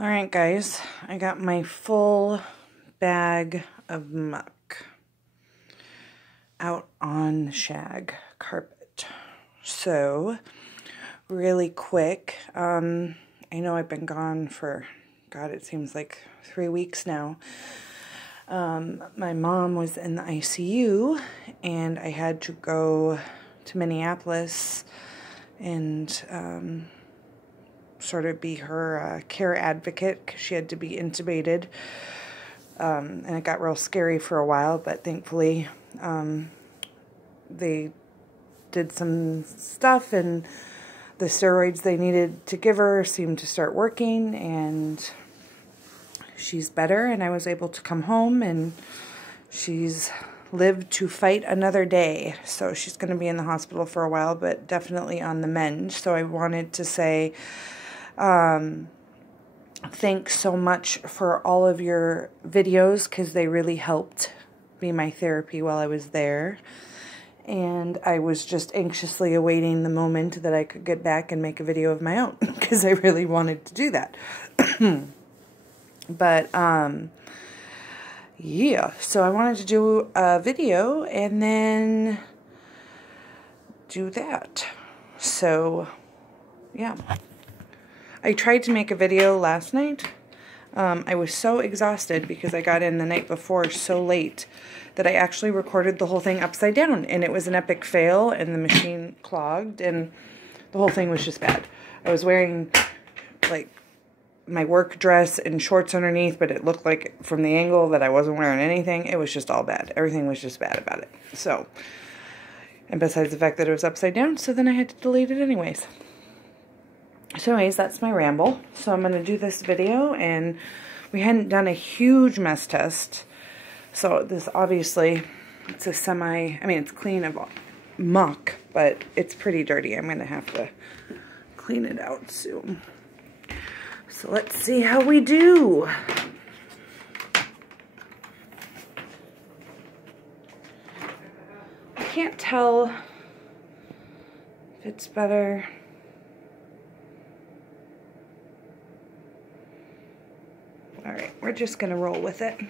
Alright guys, I got my full bag of muck out on the shag carpet. So, really quick, I know I've been gone for, God, it seems like 3 weeks now. My mom was in the ICU and I had to go to Minneapolis and sort of be her care advocate because she had to be intubated. And it got real scary for a while, but thankfully they did some stuff and the steroids they needed to give her seemed to start working and she's better, and I was able to come home and she's lived to fight another day. So she's going to be in the hospital for a while, but definitely on the mend. So I wanted to say thanks so much for all of your videos because they really helped be my therapy while I was there. And I was just anxiously awaiting the moment that I could get back and make a video of my own because I really wanted to do that. But, yeah, so I wanted to do a video and then do that. So, yeah. I tried to make a video last night. I was so exhausted because I got in the night before so late that I actually recorded the whole thing upside down. And it was an epic fail and the machine clogged and the whole thing was just bad. I was wearing, like, my work dress and shorts underneath, but it looked like from the angle that I wasn't wearing anything. It was just all bad. Everything was just bad about it. So, and besides the fact that it was upside down, so then I had to delete it anyways. So anyways, that's my ramble. So I'm going to do this video, and we hadn't done a huge mess test. So this obviously, it's a I mean, it's clean of muck, but it's pretty dirty. I'm going to have to clean it out soon. So let's see how we do. I can't tell if it's better. All right, we're just gonna roll with it.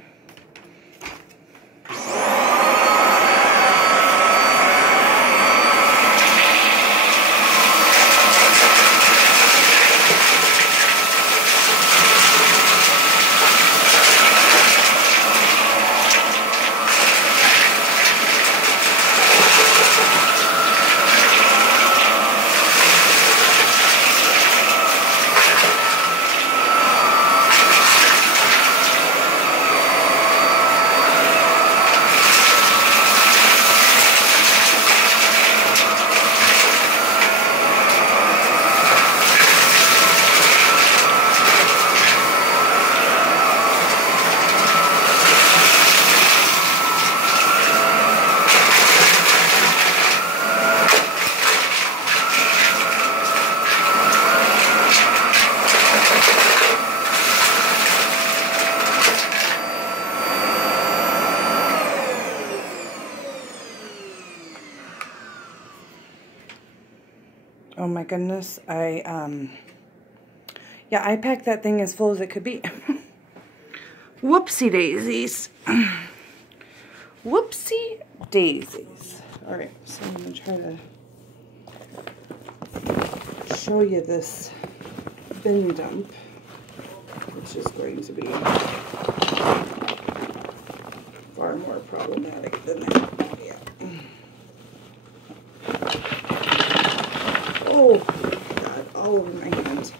Oh my goodness, yeah, I packed that thing as full as it could be. Whoopsie daisies. Whoopsie daisies. Alright, so I'm going to try to show you this bin dump, which is going to be far more problematic than that. Yeah. Oh, God, all over my hand.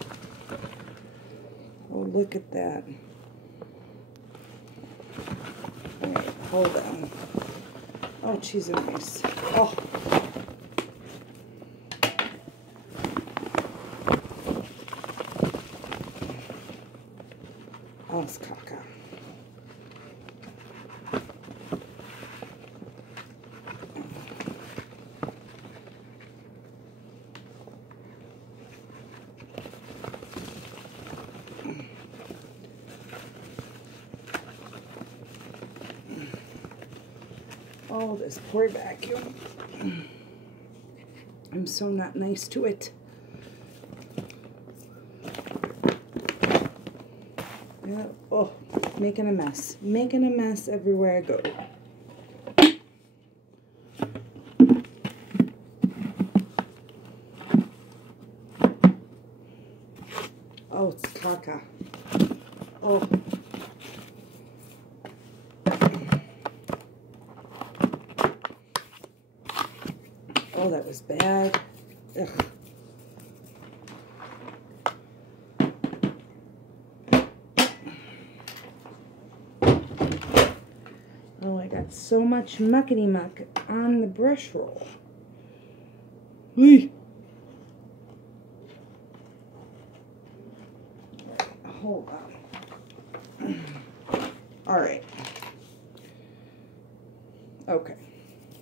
Oh, look at that. All right, hold on. Oh, cheese and rice. Oh. Alles Kacke. Oh, this poor vacuum. I'm so not nice to it. Oh, making a mess. Making a mess everywhere I go. Oh, it's caca. Oh. Oh, that was bad. Ugh. Oh, I got so much muckety muck on the brush roll. Whee! Hold on. All right. Okay.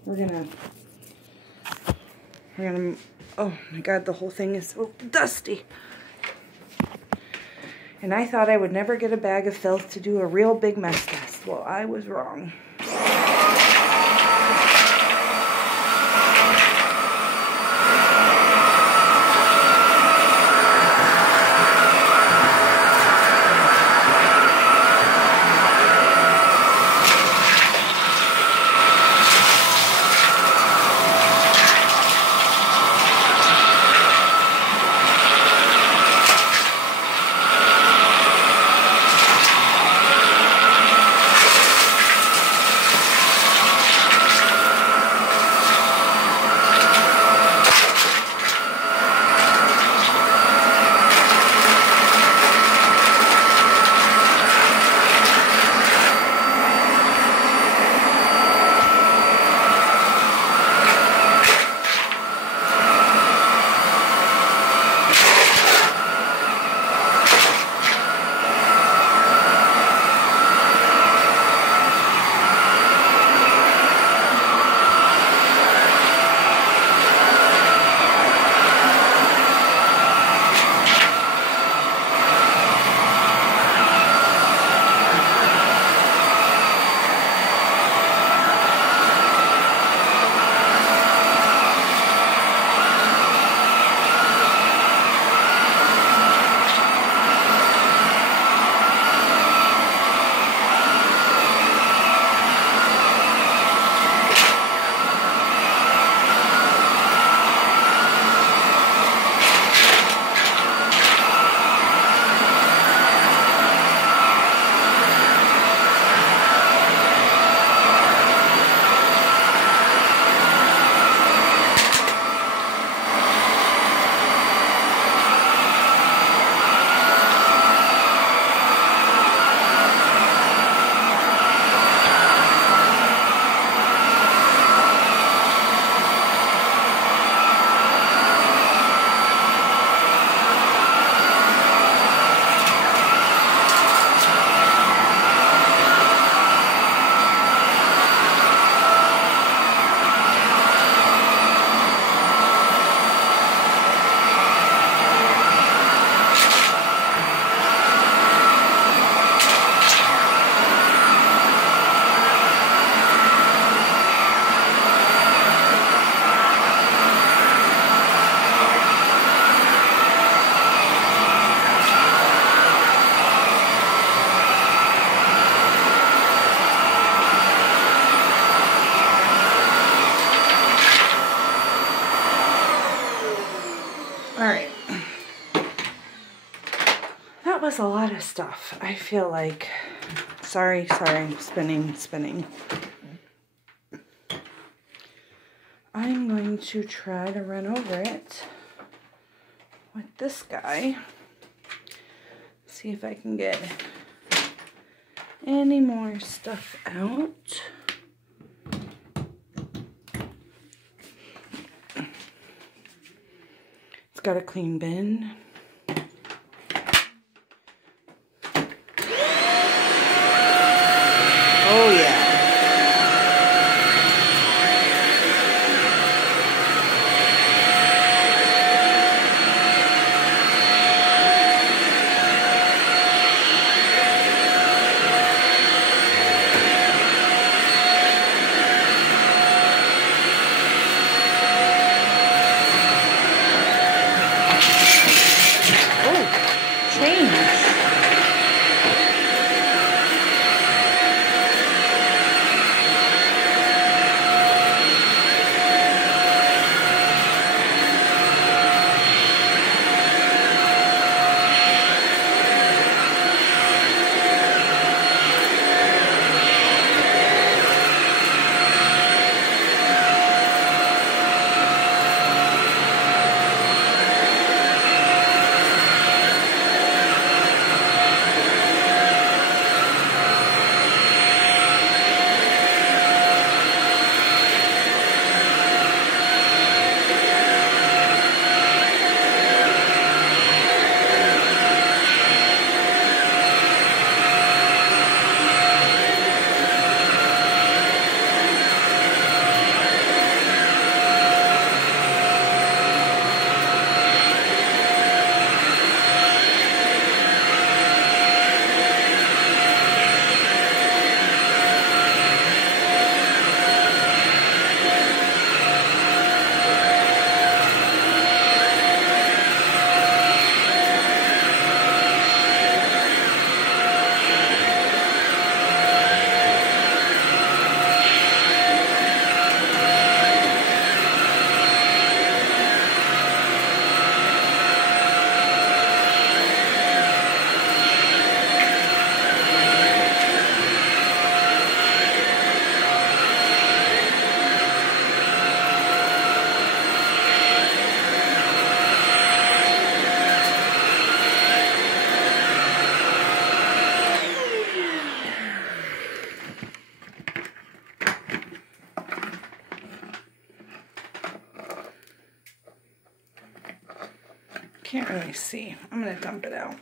We're gonna, oh my God, the whole thing is so dusty. And I thought I would never get a bag of filth to do a real big mess test. Well, I was wrong. Alright. That was a lot of stuff. I feel like... Sorry, spinning. I'm going to try to run over it with this guy. See if I can get any more stuff out. It's got a clean bin. Oh yeah. Can't really see. I'm going to dump it out.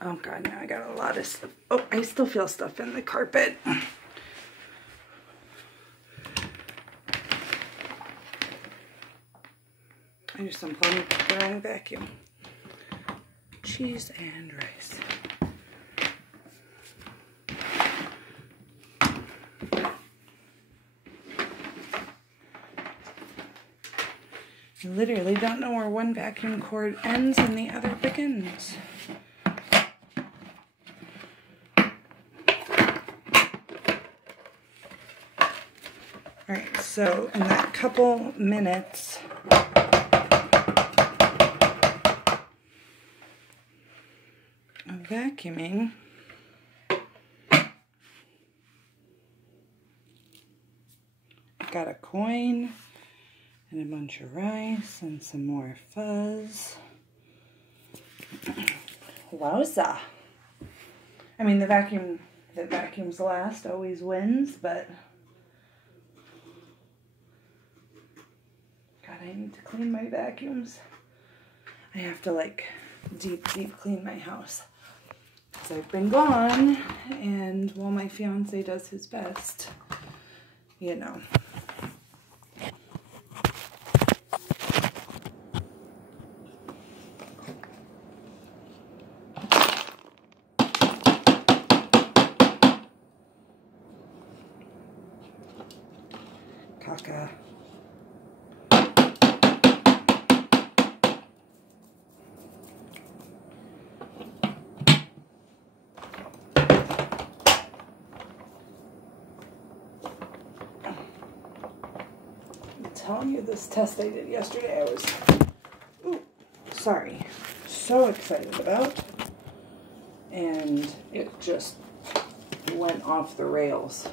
Oh God, now I got a lot of stuff. Oh, I still feel stuff in the carpet. I just unplugged the wrong vacuum. Cheese and rice. I literally don't know where one vacuum cord ends and the other begins. Alright, so in that couple minutes, of vacuuming, I got a coin and a bunch of rice and some more fuzz. Wowza. I mean, the vacuum that vacuums last always wins, but God, I need to clean my vacuums. I have to like deep clean my house. Because I've been gone, and while my fiance does his best, you know. Caca. Telling you this test I did yesterday, I was, so excited about, and it just went off the rails.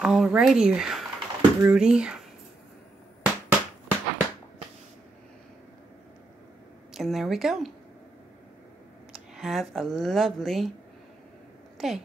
Alrighty, Rudy. And there we go. Have a lovely day.